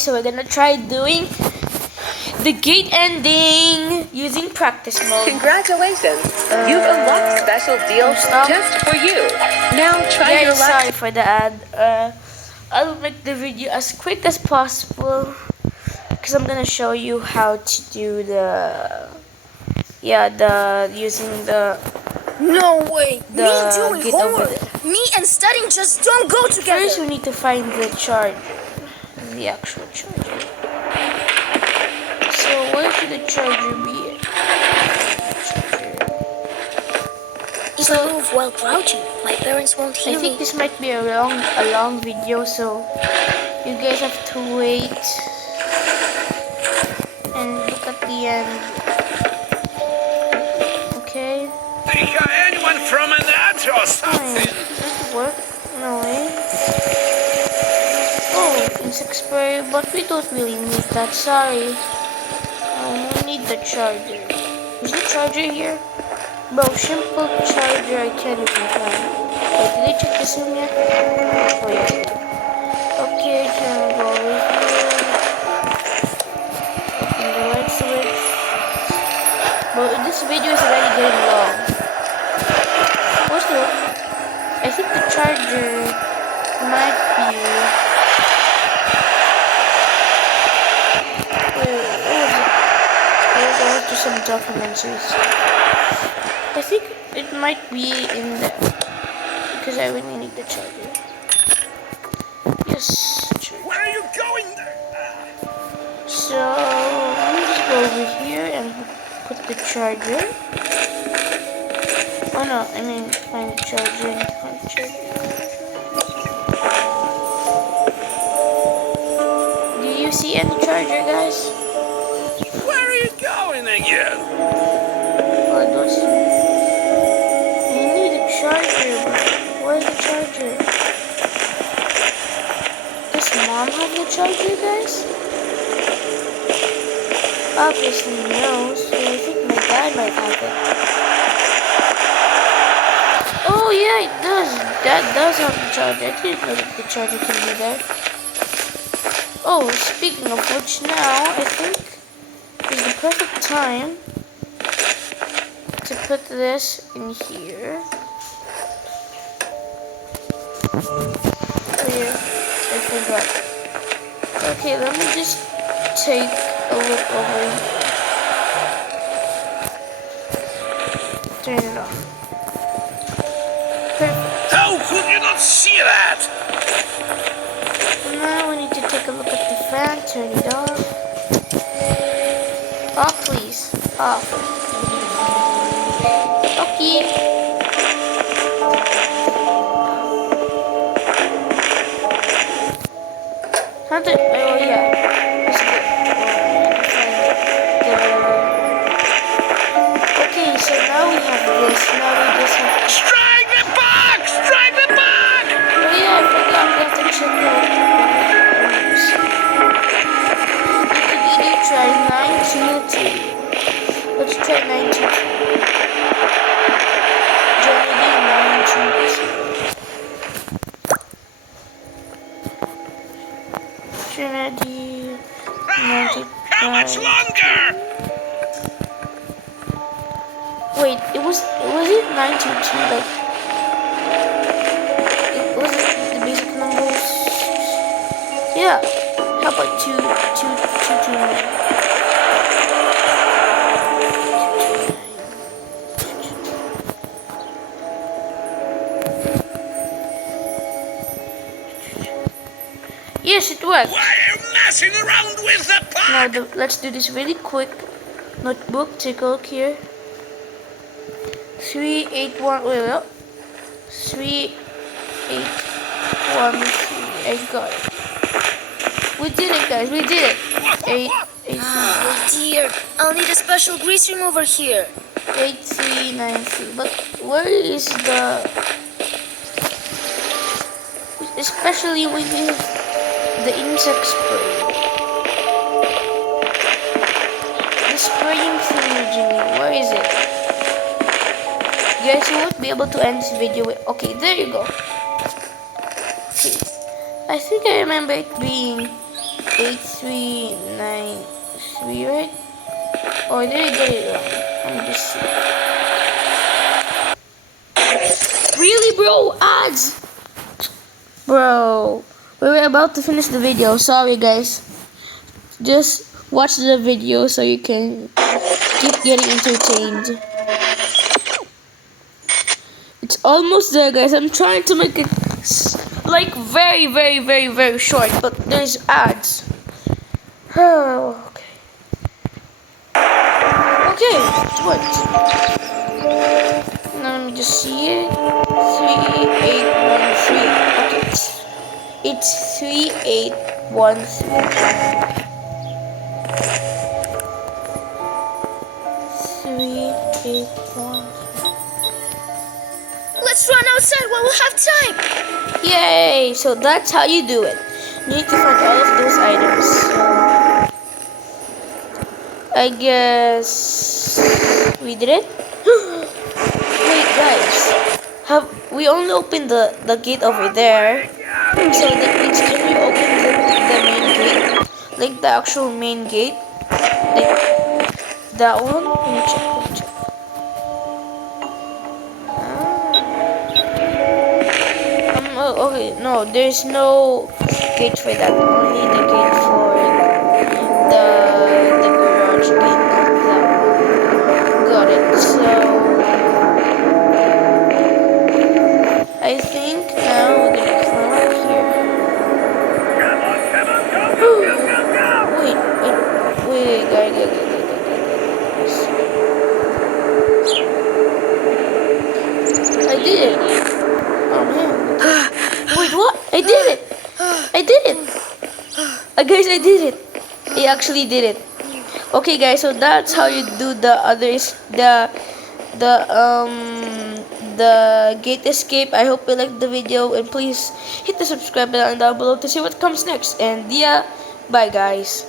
So we're gonna try doing the gate ending using practice mode. Congratulations! You've unlocked special deals just for you. Now try your luck. Sorry for the ad. I'll make the video as quick as possible because I'm gonna show you how to do using the No way! The Me doing get over homework! Me and studying just don't go together! First we need to find the charger, the actual charger. So where should the charger be? If I move while crouching, my parents won't I hear think me. this might be a long video, so you guys have to wait and look at the end. Okay. Think of anyone from an ad or something. Doesn't work. No way. Oh, it's expired, but we don't really need that. Sorry. We need the charger. Is the charger here? Bro, simple charger I can't even find. Wait, did I check this room yet? Oh yeah. Okay, gonna go over here. Open the light switch. But this video is already getting long. What's the... I think the charger might be... Wait, what was it? I was to some documentaries. I think it might be in there because I really need the charger. Yes, charger. Where are you going? So let me just go over here and put the charger. Oh no, I mean find the charger. Find the charger. Do you see any charger, guys? Where are you going again? Oh, I don't see. You need a charger, bro. Where's the charger? Does mom have the charger, guys? Obviously no, so I think my dad might have it. Oh yeah, it does. Dad does have the charger. I didn't know that the charger can be there. Oh, speaking of which, now I think is the perfect time to put this in here. Oh yeah, I forgot. Okay, let me just take a look over here. Turn it off. Perfect. How could you not see that? Now we need to take a look at the fan. Turn it off. Off, please. Off. Okay. Oh yeah. Let's go. Okay, so now we have this. Now we just have to... Strike the box! Strike the box! Oh yeah, I forgot. We have to check out. You can either try 922. Let's try 922. Generally 922. Trinity. How much longer? Wait, was it 922? Like, was it the basic numbers? Yeah. How about 229? Yes, it worked. Why are you messing around with the Now pot? let's do this really quick. Notebook, take a look here. 381. Wait, wait. 3813. I got it. We did it, guys. We did it. 883. Oh dear, I'll need a special grease remover here. 8393. But where is the... Especially when you... The insect spray. The spraying thing, Jimmy. Where is it? Guys, you won't be able to end this video with... Okay, there you go. Okay. I think I remember it being 8393, right? Or did I get it wrong? Let me just see. Really, bro? Ads? Bro, we were about to finish the video. Sorry, guys. Just watch the video so you can keep getting entertained. It's almost there, guys. I'm trying to make it like very, very, very, very short, but there's ads. Oh, okay. Okay, it worked. Now let me just see it. 3813. Okay, it's 3813. 3813. Let's run outside while we have time. Yay! So that's how you do it. You need to find all of those items. So I guess we did it. Wait, guys, have we only opened the gate over there? So that means can we open the main gate, like the actual main gate, like that one? Let me check. Let me check. Okay, no, there's no gate for that. Only the gate for the garage gate, not that one. Got it. So I think now we're gonna come up here. Wait, guys. I did it. Oh man. Wait, what? I did it! I did it! Guys, I did it! I actually did it. Okay, guys, so that's how you do the others, the gate escape. I hope you liked the video, and please hit the subscribe button down below to see what comes next. And yeah, bye guys.